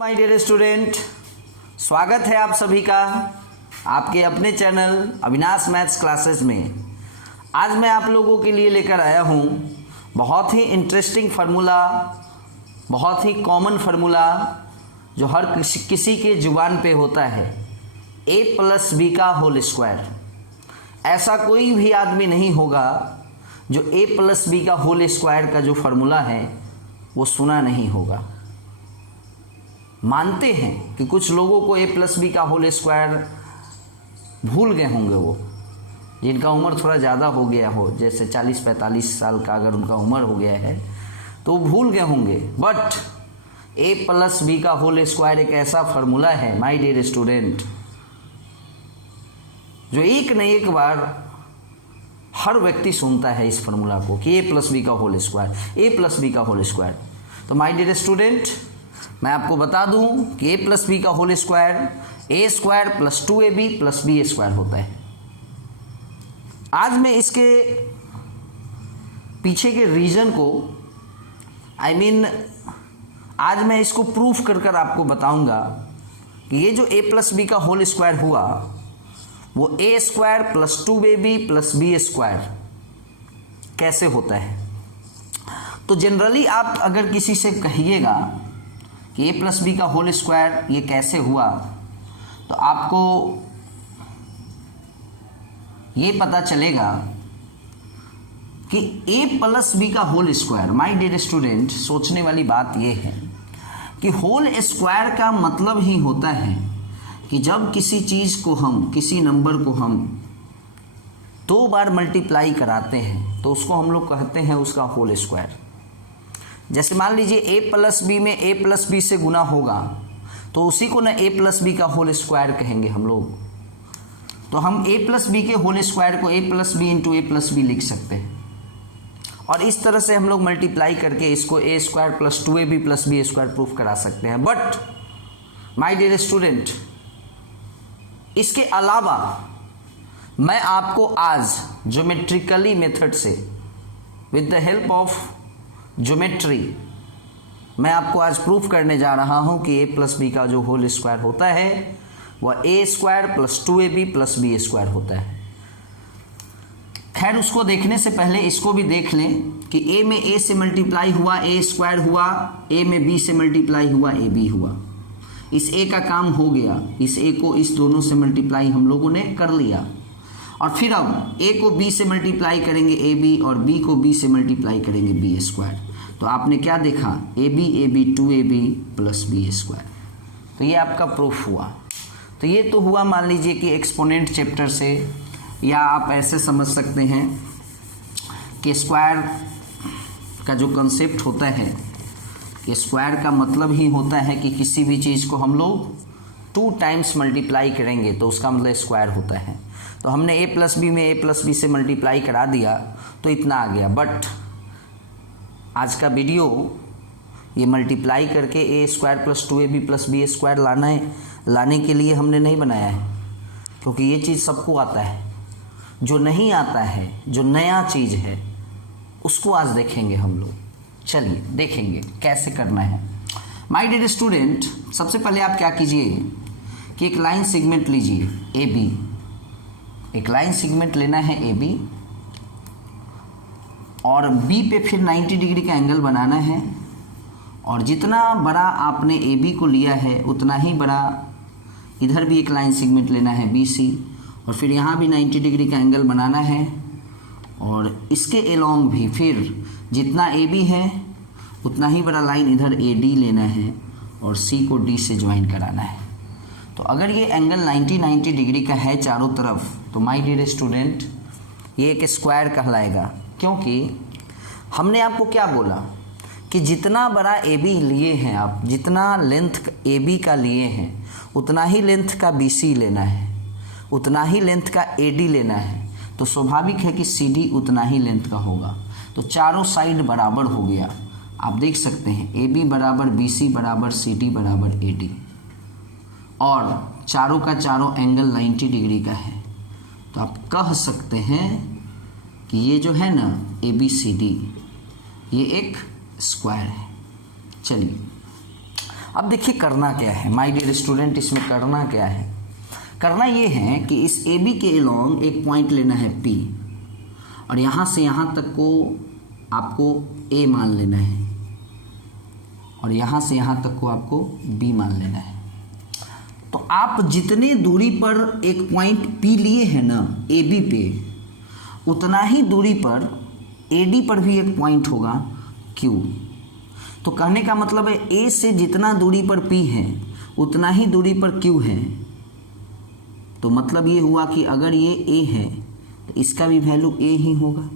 My dear student, स्वागत है आप सभी का आपके अपने चैनल अविनाश मैथ्स क्लासेस में। आज मैं आप लोगों के लिए लेकर आया हूँ बहुत ही इंटरेस्टिंग फार्मूला, बहुत ही कॉमन फार्मूला जो हर किसी के जुबान पे होता है, a प्लस बी का होल स्क्वायर। ऐसा कोई भी आदमी नहीं होगा जो a प्लस बी का होल स्क्वायर का जो फार्मूला है वो सुना नहीं होगा। मानते हैं कि कुछ लोगों को a प्लस बी का होल स्क्वायर भूल गए होंगे, वो जिनका उम्र थोड़ा ज़्यादा हो गया हो, जैसे 40-45 साल का अगर उनका उम्र हो गया है तो भूल गए होंगे। बट a प्लस बी का होल स्क्वायर एक ऐसा फार्मूला है माय डियर स्टूडेंट जो एक न एक बार हर व्यक्ति सुनता है इस फार्मूला को कि a प्लस बी का whole square, a plus b का होल स्क्वायर। तो माय डियर स्टूडेंट, मैं आपको बता दूं कि a प्लस बी का whole square a square plus 2ab plus b square होता है। आज मैं इसके पीछे के रीजन को आज मैं इसको प्रूफ कर आपको बताऊंगा कि ये जो a प्लस बी का होल स्क्वायर हुआ वो a square plus 2ab plus b square कैसे होता है। तो जनरली आप अगर किसी से कहिएगा कि a प्लस बी का होल स्क्वायर ये कैसे हुआ, तो आपको ये पता चलेगा कि a प्लस बी का whole square, my dear student, सोचने वाली बात ये है कि होल स्क्वायर का मतलब ही होता है कि जब किसी चीज़ को हम, किसी नंबर को हम 2 बार मल्टीप्लाई कराते हैं तो उसको हम लोग कहते हैं उसका होल स्क्वायर। जैसे मान लीजिए a प्लस बी में a प्लस बी से गुना होगा तो उसी को ना a प्लस बी का होल स्क्वायर कहेंगे हम लोग। तो हम a प्लस बी के होल स्क्वायर को a plus b into a plus b लिख सकते हैं और इस तरह से हम लोग मल्टीप्लाई करके इसको a square plus 2ab plus b square proof करा सकते हैं। बट माय डियर स्टूडेंट, इसके अलावा मैं आपको आज ज्योमेट्रिकली मेथड से with the help of geometry मैं आपको आज प्रूफ करने जा रहा हूं कि a प्लस बी का जो होल स्क्वायर होता है वह a square plus 2ab plus b square होता है। खैर, उसको देखने से पहले इसको भी देख लें कि a में a से मल्टीप्लाई हुआ a स्क्वायर हुआ, a में b से मल्टीप्लाई हुआ ab हुआ। इस a का काम हो गया, इस a को इस दोनों से मल्टीप्लाई हम लोगों ने कर लिया और फिर अब a को b से मल्टीप्लाई करेंगे ab और b को b से मल्टीप्लाई करेंगे b स्क्वायर। तो आपने क्या देखा, ab 2ab plus b square. तो ये आपका प्रूफ हुआ। तो ये तो हुआ मान लीजिए कि एक्सपोनेंट चैप्टर से, या आप ऐसे समझ सकते हैं कि स्क्वायर का जो कंसेप्ट होता है कि स्क्वायर का मतलब ही होता है कि किसी भी चीज़ को हम लोग 2 टाइम्स मल्टीप्लाई करेंगे तो उसका मतलब स्क्वायर होता है। तो हमने a प्लस बी में a प्लस बी से मल्टीप्लाई करा दिया तो इतना आ गया। बट आज का वीडियो ये मल्टीप्लाई करके a square plus 2ab plus b square लाने के लिए हमने नहीं बनाया है, क्योंकि ये चीज़ सबको आता है। जो नहीं आता है, जो नया चीज़ है, उसको आज देखेंगे हम लोग। चलिए देखेंगे कैसे करना है। माय डियर स्टूडेंट, सबसे पहले आप क्या कीजिए कि एक लाइन सेगमेंट लीजिए AB। एक लाइन सेगमेंट लेना है AB और B पे फिर 90 डिग्री का एंगल बनाना है और जितना बड़ा आपने AB को लिया है उतना ही बड़ा इधर भी एक लाइन सेगमेंट लेना है BC और फिर यहाँ भी 90 डिग्री का एंगल बनाना है और इसके एलोंग भी फिर जितना AB है उतना ही बड़ा लाइन इधर AD लेना है और C को D से ज्वाइन कराना है। तो अगर ये एंगल 90 डिग्री का है चारों तरफ तो माय डियर स्टूडेंट ये एक स्क्वायर कहलाएगा, क्योंकि हमने आपको क्या बोला कि जितना बड़ा AB लिए हैं आप, जितना लेंथ AB का लिए हैं उतना ही लेंथ का BC लेना है, उतना ही लेंथ का AD लेना है। तो स्वाभाविक है कि CD उतना ही लेंथ का होगा। तो चारों साइड बराबर हो गया। आप देख सकते हैं AB बराबर BC बराबर CD बराबर AD और चारों का चारों एंगल 90 डिग्री का है। तो आप कह सकते हैं कि ये जो है ना ABCD ये एक स्क्वायर है। चलिए अब देखिए करना क्या है माय डियर स्टूडेंट, इसमें करना क्या है, करना ये है कि इस ए बी के अलोंग एक पॉइंट लेना है P और यहाँ से यहाँ तक को आपको A मान लेना है और यहाँ से यहाँ तक को आपको B मान लेना है। तो आप जितने दूरी पर एक पॉइंट P लिए हैं ना AB पे, उतना ही दूरी पर AD पर भी एक पॉइंट होगा Q। तो कहने का मतलब है A से जितना दूरी पर P है उतना ही दूरी पर Q है। तो मतलब ये हुआ कि अगर ये A है तो इसका भी वैल्यू A ही होगा।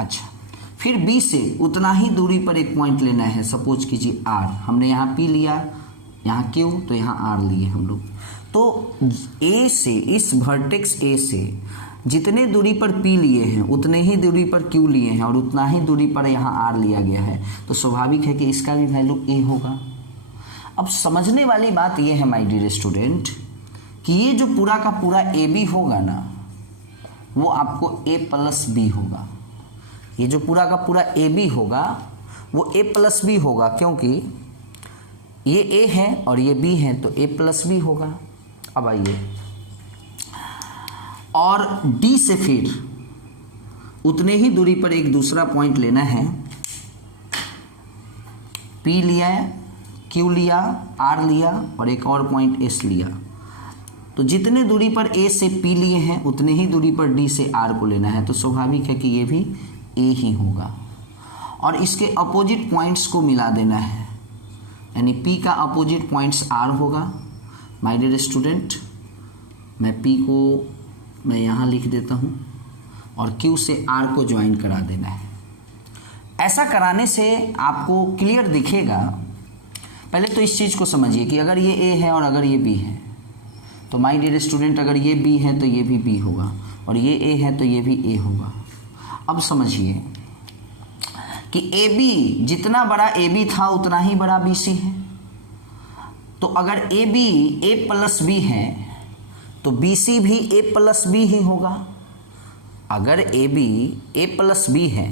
अच्छा, फिर B से उतना ही दूरी पर एक पॉइंट लेना है, सपोज कीजिए R। हमने यहाँ P लिया, यहाँ Q, तो यहाँ R लिए हम लोग। तो A से, इस वर्टेक्स A से जितने दूरी पर P लिए हैं उतने ही दूरी पर Q लिए हैं और उतना ही दूरी पर यहाँ R लिया गया है, तो स्वाभाविक है कि इसका भी वैल्यू A होगा। अब समझने वाली बात ये है माय डियर स्टूडेंट कि ये जो पूरा का पूरा AB होगा ना, वो आपको A प्लस B होगा। ये जो पूरा का पूरा AB होगा वो A प्लस B होगा, क्योंकि ये A है और ये B है तो A प्लस B होगा। अब आइए, और D से फिर उतने ही दूरी पर एक दूसरा पॉइंट लेना है। P लिया, Q लिया, R लिया और एक और पॉइंट S लिया। तो जितने दूरी पर A से P लिए हैं उतने ही दूरी पर D से R को लेना है, तो स्वाभाविक है कि ये भी A ही होगा। और इसके अपोजिट पॉइंट्स को मिला देना है, यानी P का अपोजिट पॉइंट्स R होगा। माय डियर स्टूडेंट, मैं P को मैं यहाँ लिख देता हूँ और Q से R को ज्वाइन करा देना है। ऐसा कराने से आपको क्लियर दिखेगा। पहले तो इस चीज़ को समझिए कि अगर ये A है और अगर ये B है, तो माय डियर स्टूडेंट अगर ये B है तो ये भी B होगा और ये A है तो ये भी A होगा। अब समझिए कि AB जितना बड़ा AB था उतना ही बड़ा BC है। तो अगर AB A प्लस B है तो BC भी A प्लस B ही होगा। अगर AB A प्लस B है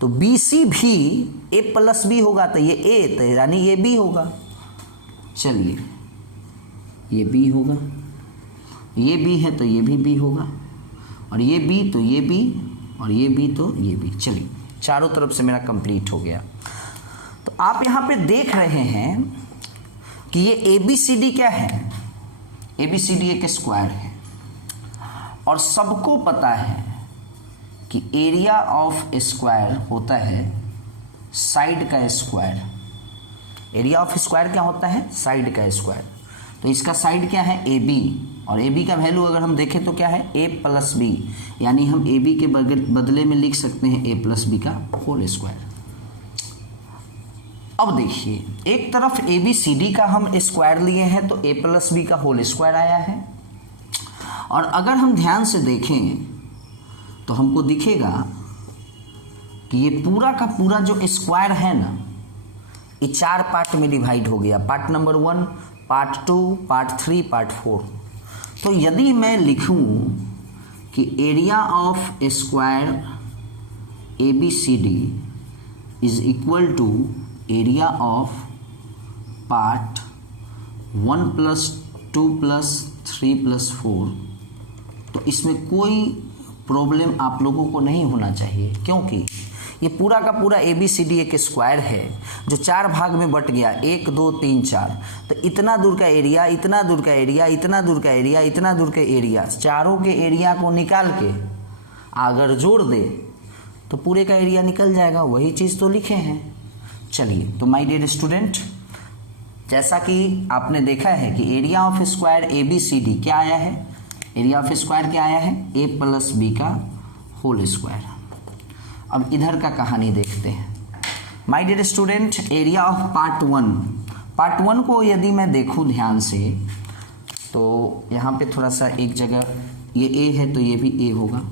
तो BC भी A प्लस B होगा, तो ये A तो यानी ये B होगा। चलिए, ये B होगा, ये B है तो ये भी B होगा और ये B तो ये B और ये B तो ये B। चलिए, चारों तरफ से मेरा कंप्लीट हो गया। तो आप यहाँ पे देख रहे हैं कि ये ABCD क्या है, ABCD एक स्क्वायर है और सबको पता है कि एरिया ऑफ स्क्वायर होता है साइड का स्क्वायर। एरिया ऑफ स्क्वायर क्या होता है, साइड का स्क्वायर। तो इसका साइड क्या है, AB, और AB का वैल्यू अगर हम देखें तो क्या है, A प्लस B, यानी हम AB के बदले में लिख सकते हैं A प्लस B का होल स्क्वायर। अब देखिए, एक तरफ ABCD का हम स्क्वायर लिए हैं तो A प्लस B का होल स्क्वायर आया है, और अगर हम ध्यान से देखें तो हमको दिखेगा कि ये पूरा का पूरा जो स्क्वायर है ना, ये 4 पार्ट में डिवाइड हो गया। Part number 1, part 2, part 3, part 4। तो यदि मैं लिखूं कि area of square ABCD is equal to area of part 1 plus 2 plus 3 plus 4, तो इसमें कोई प्रॉब्लम आप लोगों को नहीं होना चाहिए, क्योंकि ये पूरा का पूरा ABCD एक स्क्वायर है जो 4 भाग में बट गया, 1 2 3 4। तो इतना दूर का एरिया, इतना दूर का एरिया, इतना दूर का एरिया, इतना दूर का एरिया, चारों के एरिया को निकाल के अगर जोड़ दे तो पूरे का एरिया निकल जाएगा। वही चीज़ तो लिखे हैं। चलिए, तो माय डियर स्टूडेंट, जैसा कि आपने देखा है कि एरिया ऑफ स्क्वायर ABCD क्या आया है, एरिया ऑफ स्क्वायर क्या आया है, A प्लस B का होल स्क्वायर। अब इधर का कहानी देखते हैं। My dear student, area of part 1 को यदि मैं देखूं ध्यान से, तो यहाँ पे थोड़ा सा एक जगह ये A है तो ये भी A होगा।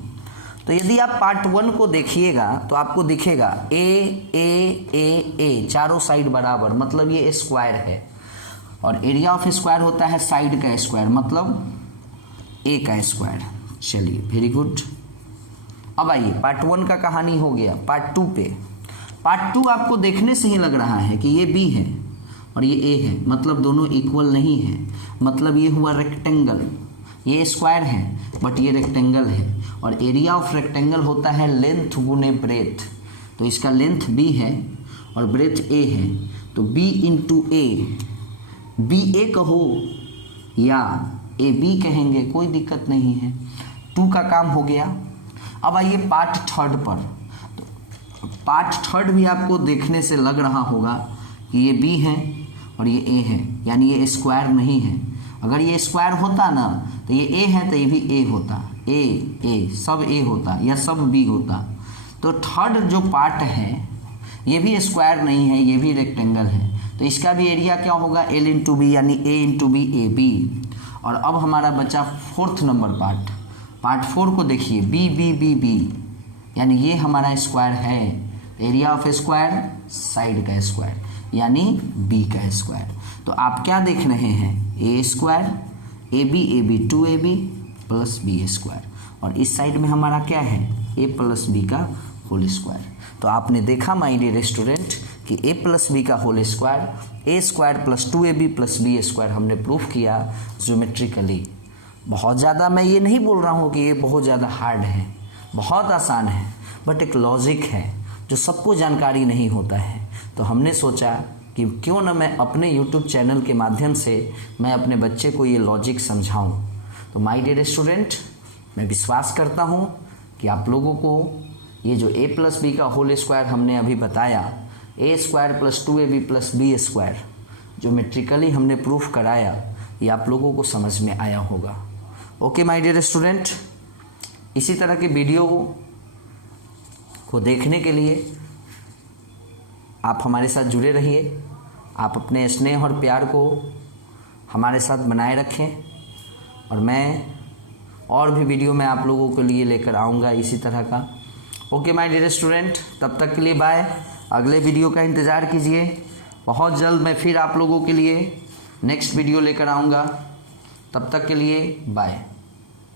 तो यदि आप पार्ट 1 को देखिएगा तो आपको दिखेगा A चारों साइड बराबर, मतलब ये स्क्वायर है, और एरिया ऑफ स्क्वायर होता है साइड का स्क्वायर, मतलब A का स्क्वायर। चलिए, वेरी गुड। अब आइए, पार्ट 1 का कहानी हो गया। पार्ट 2 पे, पार्ट 2 आपको देखने से ही लग रहा है कि ये B है, और ये ए है, मतलब दोनों इक्वल नहीं है, मतलब ये हुआ रेक्टेंगल। ये स्क्वायर है बट ये रेक्टेंगल है, और एरिया ऑफ रेक्टेंगल होता है लेंथ गुने ब्रेथ। तो इसका लेंथ बी है और ब्रेथ ए है, तो बी इंटू ए, बी ए कहो या ए बी कहेंगे, कोई दिक्कत नहीं है। 2 का काम हो गया। अब आइए पार्ट थर्ड पर। तो पार्ट थर्ड भी आपको देखने से लग रहा होगा कि ये बी है और ये ए है, यानी ये स्क्वायर नहीं है। अगर ये स्क्वायर होता ना तो ये ए है तो ये भी ए होता, ए सब ए होता या सब बी होता। तो थर्ड जो पार्ट है ये भी स्क्वायर नहीं है, ये भी रेक्टेंगल है, तो इसका भी एरिया क्या होगा, एल इंटू बी, यानी ए इंटू बी ए बी। और अब हमारा बचा फोर्थ नंबर पार्ट 4 को देखिए, बी बी बी बी, यानी ये हमारा स्क्वायर है। एरिया ऑफ स्क्वायर साइड का स्क्वायर, यानी बी का स्क्वायर। तो आप क्या देख रहे हैं, a square a b 2ab plus b square, और इस साइड में हमारा क्या है, ए प्लस बी का होल स्क्वायर। तो आपने देखा माय डियर स्टूडेंट कि ए प्लस बी का whole square, a square plus 2ab plus b square हमने प्रूफ किया ज्योमेट्रिकली। बहुत ज़्यादा मैं ये नहीं बोल रहा हूँ कि ये बहुत ज़्यादा हार्ड है, बहुत आसान है, बट एक लॉजिक है जो सबको जानकारी नहीं होता है। तो हमने सोचा कि क्यों ना मैं अपने YouTube चैनल के माध्यम से मैं अपने बच्चे को ये लॉजिक समझाऊं। तो माय डियर स्टूडेंट, मैं विश्वास करता हूँ कि आप लोगों को ये जो ए प्लस बी का होल स्क्वायर हमने अभी बताया, a square plus 2ab plus b square geometrically हमने प्रूफ कराया, ये आप लोगों को समझ में आया होगा। ओके माय डियर स्टूडेंट, इसी तरह के वीडियो को देखने के लिए आप हमारे साथ जुड़े रहिए। आप अपने स्नेह और प्यार को हमारे साथ बनाए रखें, और मैं और भी वीडियो मैं आप लोगों के लिए लेकर आऊँगा इसी तरह का। ओके माय डियर स्टूडेंट, तब तक के लिए बाय। अगले वीडियो का इंतज़ार कीजिए, बहुत जल्द मैं फिर आप लोगों के लिए नेक्स्ट वीडियो लेकर आऊँगा। तब तक के लिए बाय।